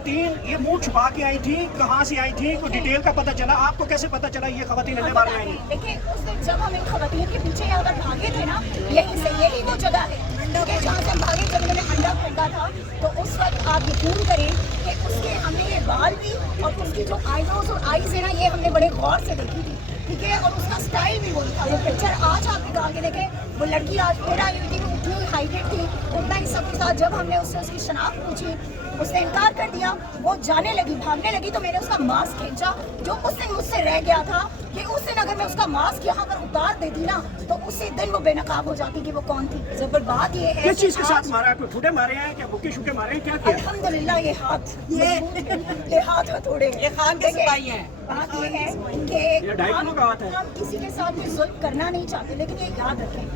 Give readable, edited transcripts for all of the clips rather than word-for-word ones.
खवातीन ये मुंह छुपा के आई थी, कहाँ से आई थी, कोई डिटेल का पता चला? आपको कैसे पता चला ये खवातीन अंडे मारने आई? देखिए उस दिन जब हम इन खवातीन के पीछे अगर भागे थे ना, यही वो जगह है जहाँ से हम भागे, जब मैंने अंडा फेंका था। तो उस वक्त आप यकीन करें कि उसके हमने ये बाल भी और उसकी जो आईब्रोज और आईज है ना, ये हमने बड़े गौर से देखी थी, ठीक है। और उसका स्टाइल भी वही था। वो पिक्चर आज आप निकाल के देखें, वो लड़की आज फिर आई हुई थी, वो उतनी हाइटेड थी, उतना ही सब कुछ था। जब हमने उससे उसकी शनाख्त पूछी, उसने इनकार कर दिया, वो जाने लगी, भागने लगी। तो मैंने उसका मास्क खींचा, जो उस दिन मुझसे रह गया था कि उस दिन अगर मैं उसका मास्क यहाँ पर उतार देती ना, तो उसी दिन वो बेनकाब हो जाती कि वो कौन थी। जबर बात ये है, किस चीज के साथ मारा? कोई ठुडे मारे हैं क्या, बुक्के शुके मारे हैं, क्या किया? अल्हम्दुलिल्लाह ये हाथ हथौड़े, ये खान के सिपाही हैं। बात ये है कि हम किसी के साथ भी जुल्म करना नहीं चाहते, लेकिन ये याद रखें,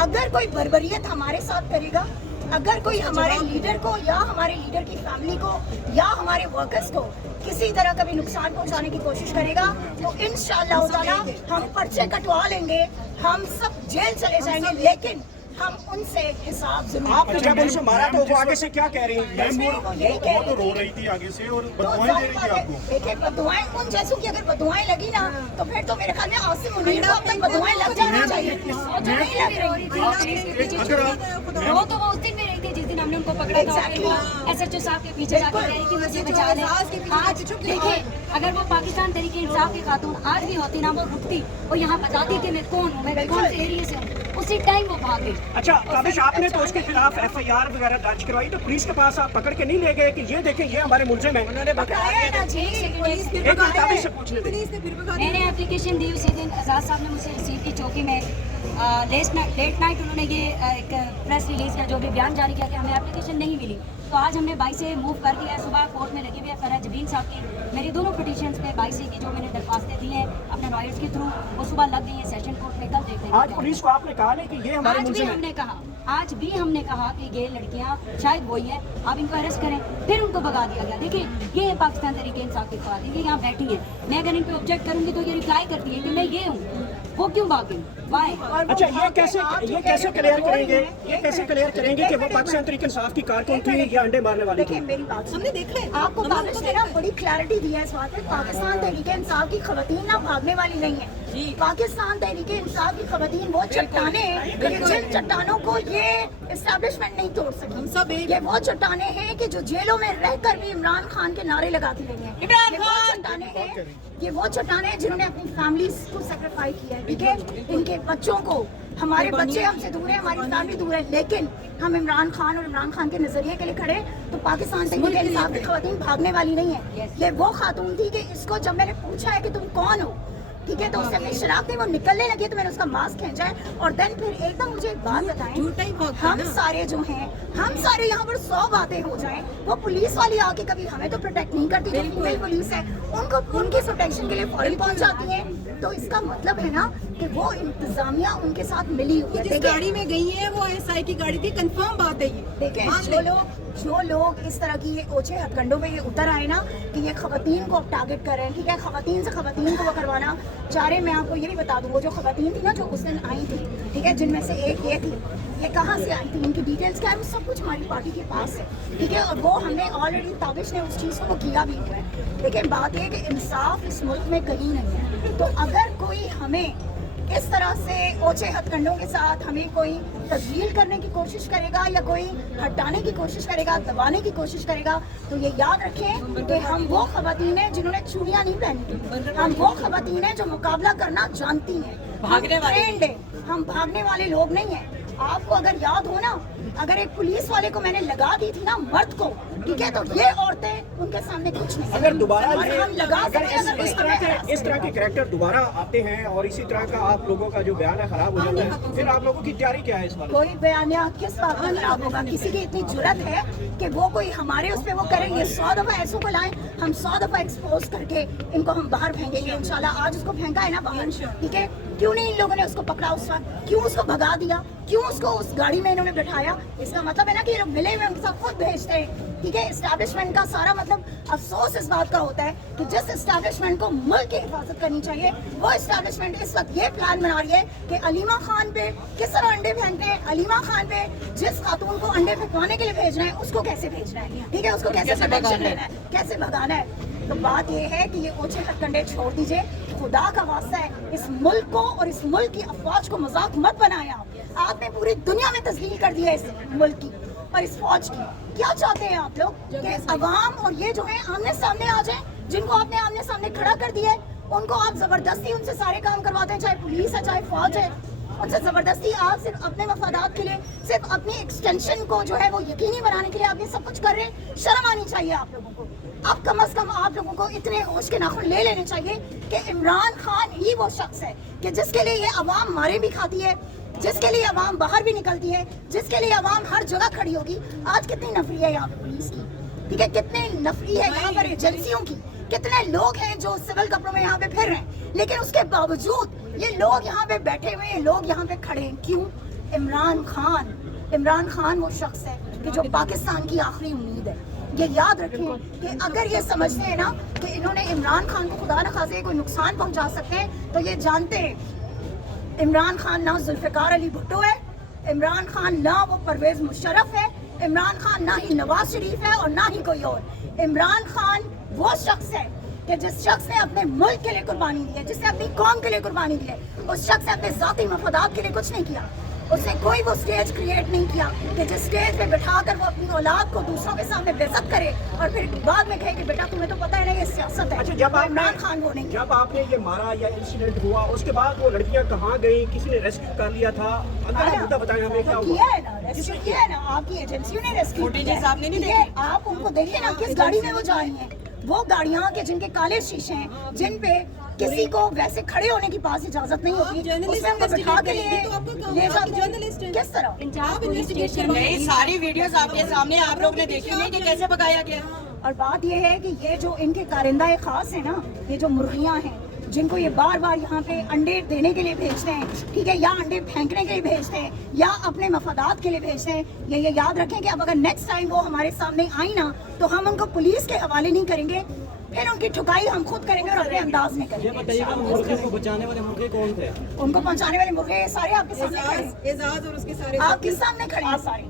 अगर कोई बर्बरियत हमारे साथ करेगा, अगर कोई हमारे लीडर को या हमारे लीडर की फैमिली को या हमारे वर्कर्स को किसी तरह का भी नुकसान पहुंचाने की कोशिश करेगा, तो इंशाअल्लाह ताला हम पर्चे कटवा लेंगे, हम सब जेल चले जाएंगे, लेकिन हम उनसे हिसाब जरूर। आपने जब उनसे मारा तो वो आगे से क्या कह रही है? वो यही कह तो रो रही थी आगे से और बददुआएं दे रही थी आपको। देखिए बददुआएं उन जैसों की अगर बददुआएं लगी ना, तो फिर तो मेरे ख्याल में आसिम मुनीर को अब तक बददुआएं लग जाना चाहिए, और जो नहीं लग रही वो तो वो उस दिन में रही थी जिस दिन हमने उनको पकड़ा था। SHO साहब के पीछे जाकर कह रही थी मुझे बचा लें। आज देखिए, अगर वो पाकिस्तान तहरीक इंसाफ की खातून आज भी होती ना, वो रुकती, वो यहाँ बताती कि मैं कौन हूँ, मैं कौन से एरिया से हूँ, उसी टाइम वो भाग गई। अच्छा काबिश, आपने तो उसके खिलाफ FIR वगैरह दर्ज करवाई, तो पुलिस के पास आप पकड़ के नहीं ले गए कि ये देखें ये हमारे मुलजिम है? उन्होंने से पूछ लेते। मैंने एप्लीकेशन दी उसी दिन, आज़ाद साहब ने मुझसे रिसीव की चौकी में। लेट नाइट उन्होंने ये एक प्रेस रिलीज का जो भी बयान जारी किया कि हमें एप्लीकेशन नहीं मिली। तो आज हमने 22 से मूव कर दिया है। सुबह कोर्ट में लगी हुई है फरहाद जबीन साहब की, मेरी दोनों पिटीशंस पे 22 की जो मैंने दरख्वास्तें दी हैं अपने लॉयर्स के थ्रू, वो सुबह लग गई है सेशन कोर्ट में। कल देखते हैं। आज पुलिस को आपने कहा नहीं कि ये हमारे मुलजिम है? आज भी हमने कहा कि ये लड़कियां शायद वही है, आप इनको अरेस्ट करें। फिर उनको भगा दिया गया। देखिए ये है पाकिस्तान तहरीक इंसाफ की खवातीन, ये यहाँ बैठी है। मैं अगर इन पे ऑब्जेक्ट करूंगी तो ये रिप्लाई करती है कि मैं ये हूँ, वो क्यों भागी? अच्छा ये कैसे क्लियर करेंगे, ये कैसे क्लियर करेंगे कि वो पाकिस्तान तहरीक इंसाफ की कारकुन थी या अंडे मारने वाली थी? मेरी बात हमने देखा है, आपको काबिश ने ना बड़ी क्लैरिटी दी है इस बात में। पाकिस्तान तहरीक इंसाफ की खवातीन ना भागने वाली नहीं है। पाकिस्तान तहरीक इंसाफ की खवातीन वो चट्टाने हैं, जिन चट्टानों को ये एस्टेब्लिशमेंट नहीं तोड़ सकी। ये वो चट्टाने हैं कि जो जेलों में रहकर भी इमरान खान के नारे लगाती रही हैं। ये वो चट्टाने हैं जिन्होंने अपनी फैमिलीज को सेक्रीफाइस किया है, ठीक है। इनके बच्चों को, हमारे बच्चे हमसे दूर है, हमारी फैमिली दूर है, लेकिन हम इमरान खान और इमरान खान के नजरिए के लिए खड़े। तो पाकिस्तान तहरीक इंसाफ की खवातीन भागने वाली नहीं है। ये वो खातून थी कि इसको जब मैंने पूछा है कि तुम कौन हो, ठीक है, तो उससे अपनी शनाख्त थी, वो निकलने लगी तो मैंने उसका मास्क खींचा है। और देन फिर एकदम मुझे एक बात बताएं, हम सारे जो हैं, हम सारे यहाँ पर 100 बातें हो जाएं, वो पुलिस वाली आके कभी हमें तो प्रोटेक्ट नहीं करती, जो फीमेल पुलिस है उनको उनके प्रोटेक्शन के लिए फौरन पहुँच जाती है। तो इसका मतलब है ना कि वो इंतजामिया उनके साथ मिली हुई है। जिस गाड़ी में गई है वो SI की गाड़ी थी, कंफर्म बात है ये। देखें जो लोग इस तरह की ये ओछे हथकंडों में ये उतर आए ना कि ये खवातीन को टारगेट कर रहे हैं, ठीक है, खवातीन से खवातीन को वो करवाना चाह रहे हैं। मैं आपको ये भी बता दूँ, वो जो खवातीन थी ना जो उस दिन आई थी, ठीक है, जिनमें से एक ये थी, ये कहाँ से आई थी, इनकी डिटेल्स क्या है, वो सब कुछ हमारी पार्टी के पास है, ठीक है। और वो हमने ऑलरेडी ताबिश ने उस चीज़ को किया भी हुआ है। लेकिन बात ये कि इंसाफ इस मुल्क में कहीं नहीं है। तो अगर कोई हमें इस तरह से ओछे हथकंडों के साथ हमें कोई तब्दील करने की कोशिश करेगा या कोई हटाने की कोशिश करेगा, दबाने की कोशिश करेगा, तो ये याद रखें कि हम वो खवातीन हैं जिन्होंने चूड़ियाँ नहीं पहनी। हम वो खवातीन हैं जो मुकाबला करना जानती हैं, भागने वाले, हम भागने वाले लोग नहीं हैं। आपको अगर याद हो ना, अगर एक पुलिस वाले को मैंने लगा दी थी ना, मर्द को, ठीक है, तो ये औरतें उनके सामने कुछ नहीं। अगर दोबारा इस तरह के कैरेक्टर दोबारा आते हैं और इसी तरह का आप लोगों का जो बयान है खराब हो जाता है, फिर आप लोगों की तैयारी क्या है इस बार? कोई बयानिया किस बात का खराब होगा? किसी की इतनी जुर्रत है कि वो कोई हमारे उस पर वो करेंगे? 100 दफा ऐसों को लाएं, हम 100 दफा एक्सपोज करके इनको हम बाहर फेंकेंगे इंशाल्लाह। आज उसको फेंका है ना बाहर, ठीक है, क्यों नहीं इन लोगों ने उसको पकड़ा उस वक्त, क्यों उसको भगा दिया, क्यों उसको उस गाड़ी में इन्होंने बैठाया? इसका मतलब है ना कि ये लोग मिले हुए उनके साथ खुद भेजते हैं ٹھیک ہے. اسٹیبلشمنٹ کا سارا مطلب افسوس اس بات کا ہوتا ہے کہ جس اسٹیبلشمنٹ کو ملک کی حفاظت کرنی چاہیے وہ اسٹیبلشمنٹ اس وقت یہ پلان بنا رہی ہے کہ علیمہ خان پہ کس طرح انڈے پھینکتے ہیں, علیمہ خان پہ جس خاتون کو انڈے پھینکوانے کے لیے بھیجنا ہے اس کو کیسے بھیجنا ہے, ٹھیک ہے, اس کو کیسے پروٹیکشن لینا ہے, کیسے بھگانا ہے. تو بات یہ ہے کہ یہ اوچھے ہتھکنڈے چھوڑ دیجئے, خدا کا واسطہ ہے اس ملک کو اور اس ملک کی افواج کو مذاق مت بنایا. آپ نے پوری دنیا میں تذلیل کر دیا اس ملک کی اور اس فوج کی. کیا چاہتے ہیں آپ لوگ کہ عوام اور یہ جو ہے آمنے سامنے آ جائیں, جن کو آپ نے آمنے سامنے کھڑا کر دیا ہے ان کو آپ زبردستی ان سے سارے کام کرواتے ہیں, چاہے پولیس ہے چاہے فوج ہے, ان سے زبردستی آپ صرف اپنے مفادات کے لیے, صرف اپنی ایکسٹینشن کو جو ہے وہ یقینی بنانے کے لیے آپ یہ سب کچھ کر رہے ہیں. شرم آنی چاہیے آپ لوگوں کو. اب کم از کم آپ لوگوں کو اتنے ہوش کے ناخن لے لینے چاہیے کہ عمران خان ہی وہ شخص ہے کہ جس کے لیے یہ عوام مارے بھی کھاتی ہے, جس کے لیے عوام باہر بھی نکلتی ہے, جس کے لیے عوام ہر جگہ کھڑی ہوگی. آج کتنی نفری ہے یہاں پہ پولیس کی, ٹھیک ہے, کتنے نفری ہے یہاں پر ایجنسیوں کی, کتنے لوگ ہیں جو سول کپڑوں میں یہاں پہ پھر رہے ہیں, لیکن اس کے باوجود یہ لوگ یہاں پہ بیٹھے ہوئے ہیں, لوگ یہاں پہ کھڑے ہیں. کیوں؟ عمران خان وہ شخص ہے کہ جو پاکستان کی آخری امید ہے. یہ یاد رکھیں کہ اگر یہ سمجھتے ہیں نا کہ انہوں نے عمران خان کو خدا نخواستہ کوئی نقصان پہنچا سکتے ہیں تو یہ جانتے ہیں عمران خان نہ ذوالفقار علی بھٹو ہے, عمران خان نہ وہ پرویز مشرف ہے, عمران خان نہ ہی نواز شریف ہے اور نہ ہی کوئی اور. عمران خان وہ شخص ہے کہ جس شخص نے اپنے ملک کے لیے قربانی دی ہے, جس نے اپنی قوم کے لیے قربانی دی ہے, اس شخص نے اپنے ذاتی مفادات کے لیے کچھ نہیں کیا. اس نے کوئی وہ سٹیج کریٹ نہیں کیا کہ جس سٹیج پہ بٹھا کر وہ اپنی اولاد کو دوسروں کے سامنے بےعزت کرے اور پھر بعد میں کہے کہ بیٹا تمہیں تو پتہ ہے نا یہ سیاست ہے. اچھا, جب عمران خان وہ نہیں. جب آپ نے یہ مارا یا انسیڈنٹ ہوا اس کے بعد وہ لڑکیاں کہاں گئی, کسی نے ریسکیو کر لیا تھا, اگر مدعا بتائیں ہمیں کیا ہوا. کیا ہے نا, ریسکیو کیا ہے نا, آپ کی ایجنسیوں نے ریسکیو کیا ہے. آپ ان کو دیکھیں نا کس گاڑی میں وہ جا رہی ہیں. وہ گاڑیاں کہ جن کے کالے شیشے ہیں, جن پہ کسی کو ویسے کھڑے ہونے کی پاس اجازت نہیں ہوتی, اس میں ان کو بٹھا کے لے جاتے ہیں. کس طرح نہیں, ساری ویڈیوز آپ کے سامنے آپ لوگ نے دیکھی ہوئی کہ کیسے پکایا گیا. اور بات یہ ہے کہ یہ جو ان کے کارندہ خاص ہیں نا, یہ جو مرغیاں ہیں جن کو یہ بار بار یہاں پہ انڈے دینے کے لیے بھیجتے ہیں, ٹھیک ہے, یا انڈے پھینکنے کے لیے بھیجتے ہیں یا اپنے مفادات کے لیے بھیجتے ہیں, یہ یاد رکھیں کہ اب اگر نیکسٹ ٹائم وہ ہمارے سامنے آئی نا تو ہم ان کو پولیس کے حوالے نہیں کریں گے, پھر ان کی ٹھکائی ہم خود کریں گے اور اپنے انداز میں کریں گے. یہ بتائیے گا مرغے کو بچانے والے مرغے کون تھے؟ ان کو پہنچانے والے مرغے سارے آپ کے سامنے کھڑے ہیں, اعزاز اور اس کے سارے آپ کے سامنے کھڑے ہیں سارے.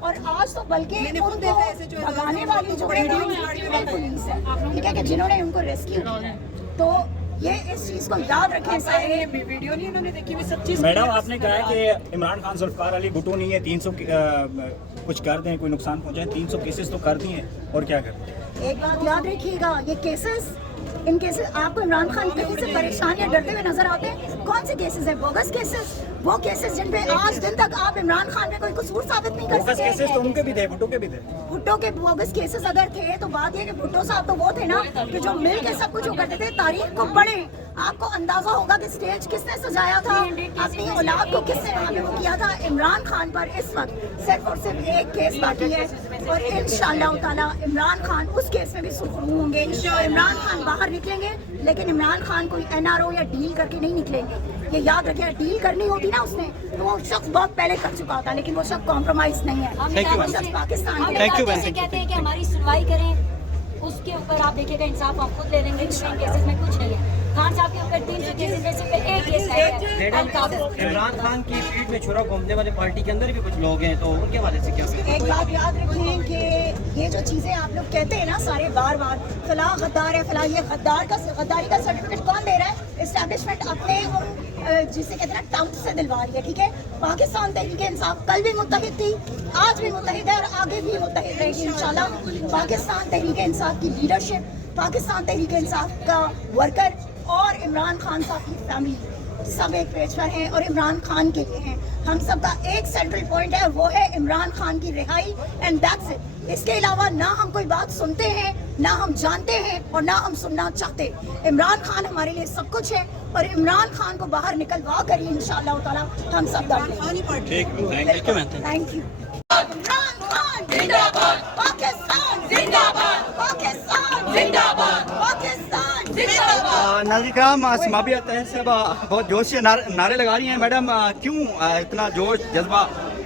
اور آج تو بلکہ ان کو بھگانے والی جو ہے پولیس ہے, ٹھیک ہے, کہ جنہوں نے ان کو ریسکیو کیا. تو یہ اس چیز کو یاد رکھیں سارے. ویڈیو نہیں انہوں نے دیکھی ہوئی, سب چیز. میڈم آپ نے کہا ہے کہ عمران خان ذوالفقار علی بھٹو نہیں ہے, 300 کچھ کر دیں, کوئی نقصان پہنچائے, 300 کیسز تو کر دیے, اور کیا کریں؟ ایک بات یاد رکھیے گا, یہ کیسز, ان کیسز آپ کو عمران خان کہیں سے پریشان یا ڈرتے ہوئے نظر آتے ہیں؟ کون سے کیسز ہیں؟ بوگس کیسز, وہ کیسز جن پہ آج دن تک آپ عمران خان پہ کوئی قصور ثابت نہیں کر بوگس سکے. کیسز تو ان کے بھی تھے, بھٹو کے بھی تھے. بھٹو کے بوگس کیسز اگر تھے تو بات یہ کہ بھٹو صاحب تو وہ تھے نا کہ جو مل کے سب کچھ کرتے تھے. تاریخ کو پڑھیں, آپ کو اندازہ ہوگا کہ سٹیج کس نے سجایا تھا, اپنی اولاد کو کس نے وہاں پہ وہ کیا تھا. عمران خان پر اس وقت صرف اور صرف ایک کیس باقی ہے اور انشاءاللہ تعالیٰ عمران خان اس کیس میں بھی سرخرو ہوں گے. عمران خان باہر نکلیں گے, لیکن عمران خان کوئی NRO یا ڈیل کر کے نہیں نکلیں گے. یہ یاد رکھیں, ڈیل کرنی ہوتی نا اس نے تو وہ شخص بہت پہلے کر چکا ہوتا, لیکن وہ شخص کمپرومائز نہیں ہے. وہ شخص پاکستان کے جیسے کہتے ہیں کہ ہماری سنوائی کریں, اس کے اوپر آپ دیکھیے گا انصاف آپ خود لے لیں گے. ان کیسز میں کچھ نہیں ہے. خان صاحب کے اوپر 300 کیسز میں صرف ایک کیس ہے. عمران خان کی پیٹ میں چھرا گھومنے والے پارٹی کے اندر بھی کچھ لوگ ہیں, تو ان کے حوالے سے کیا کہیں؟ ایک بات یاد رکھیں کہ یہ جو چیزیں آپ لوگ کہتے ہیں نا سارے بار بار, فلاں غدار ہے, فلاں, یہ غداری کا سرٹیفکیٹ کون دے رہا ہے؟ اسٹیبلشمنٹ اپنے جسے کہتے ہیں ٹاؤٹ سے دلوا رہی ہے, ٹھیک ہے. پاکستان تحریک انصاف کل بھی متحد تھی, آج بھی متحد ہے اور آگے بھی متحد رہے گی انشاءاللہ. پاکستان تحریک انصاف کی لیڈرشپ, پاکستان تحریک انصاف کا ورکر اور عمران خان صاحب کی فیملی سب ایک پیج پر ہیں اور عمران خان کے لیے ہیں. ہم سب کا ایک سینٹرل پوائنٹ ہے, وہ ہے عمران خان کی رہائی, اینڈ دیٹس اٹ. اس کے علاوہ نہ ہم کوئی بات سنتے ہیں, نہ ہم جانتے ہیں اور نہ ہم سننا چاہتے. عمران خان ہمارے لیے سب کچھ ہے اور عمران خان کو باہر نکلوا کر ہی انشاءاللہ تعالیٰ ہم سب تھینک یو. عمران خان زندہ باد, پاکستان زندہ باد, پاکستان زندہ باد, پاکستان زندہ باد. ناظرین کرام, سمابی اطہر صاحب بہت جوش سے نعرے لگا رہی ہیں. میڈم کیوں اتنا جوش جذبہ,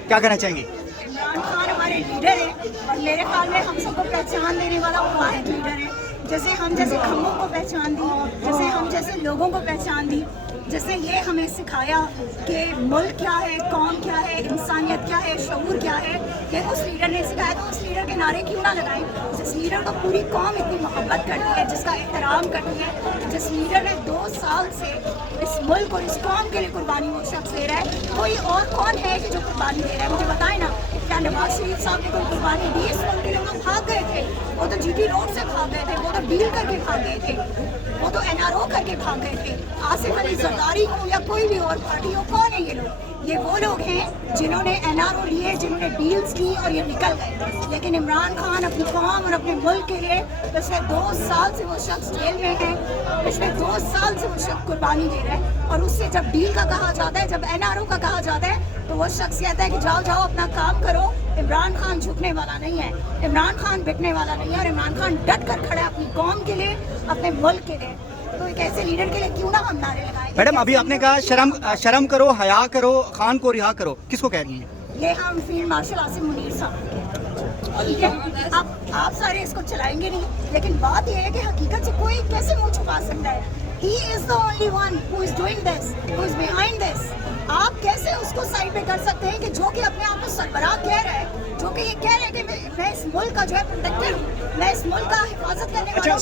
کیا کہنا چاہیں گی؟ عمران خان हमारे लीडर है और मेरे ख्याल में हम सबको पहचान देने वाला वो वाहिद लीडर है। जैसे हम जैसे खम्भों को पहचान दी, जैसे हम जैसे लोगों को पहचान दी, जैसे ये हमें सिखाया कि मुल्क क्या है, कौम क्या है, इंसानियत क्या है, शऊर क्या है, ये उस लीडर ने सिखाया। तो उस लीडर के नारे क्यों ना लगाएं जिस लीडर को पूरी कौम इतनी मोहब्बत करती है, जिसका एहतराम करती है, जिस लीडर ने 2 साल से इस मुल्क और इस कौम के लिए कुर्बानी वो शख्स दे रहा है। कोई और कौन है कि जो कुर्बानी दे रहा है? मुझे बताएं ना, क्या नवाज शरीफ साहब ने कोई कुर्बानी दी इस मुल्क के लिए? वो भाग गए थे, वो तो जीटी रोड से भाग गए थे, वो तो डील करके भाग गए थे, वो तो NRO करके भाग गए थे। आसिफ अली जरदारी हो या कोई भी और पार्टी हो, कौन है ये लोग? ये वो लोग हैं जिन्होंने NRO लिए, जिन्होंने डील्स की और ये निकल गए। लेकिन इमरान खान अपनी कौम और अपने मुल्क के लिए पिछले 2 साल से वो शख्स जेल में है, पिछले 2 साल से वो शख्स कुर्बानी दे रहा है। और उससे जब डील का कहा जाता है, जब NRO का कहा जाता है, तो वो शख्स कहता है कि जाओ जाओ अपना काम करो। इमरान खान झुकने वाला नहीं है, इमरान खान बिकने वाला नहीं है, और इमरान खान डट कर खड़ा है अपनी कौम के लिए, अपने मुल्क के लिए। तो एक ऐसे लीडर के लिए क्यों ना हम नारे लगाएं? मैडम अभी आपने कहा शर्म करो, हया करो, खान को रिहा करो, किसको कह रही हैं? ये हम फील्ड मार्शल आसिम मुनीर साहब के, ठीक है? आप सारे इसको चलाएंगे नहीं, लेकिन बात यह है कि हकीकत से कोई कैसे मुंह छुपा सकता है? He is the only one who is doing this, who is behind this. आप कैसे उसको साइड पे कर सकते हैं कि जो कि अपने आप को सरबराह कह रहा है, जो कि ये कह रहा है कि मैं इस मुल्क का जो है प्रोटेक्टर हूँ, मैं इस मुल्क का हिफाजत करने वाला हूँ।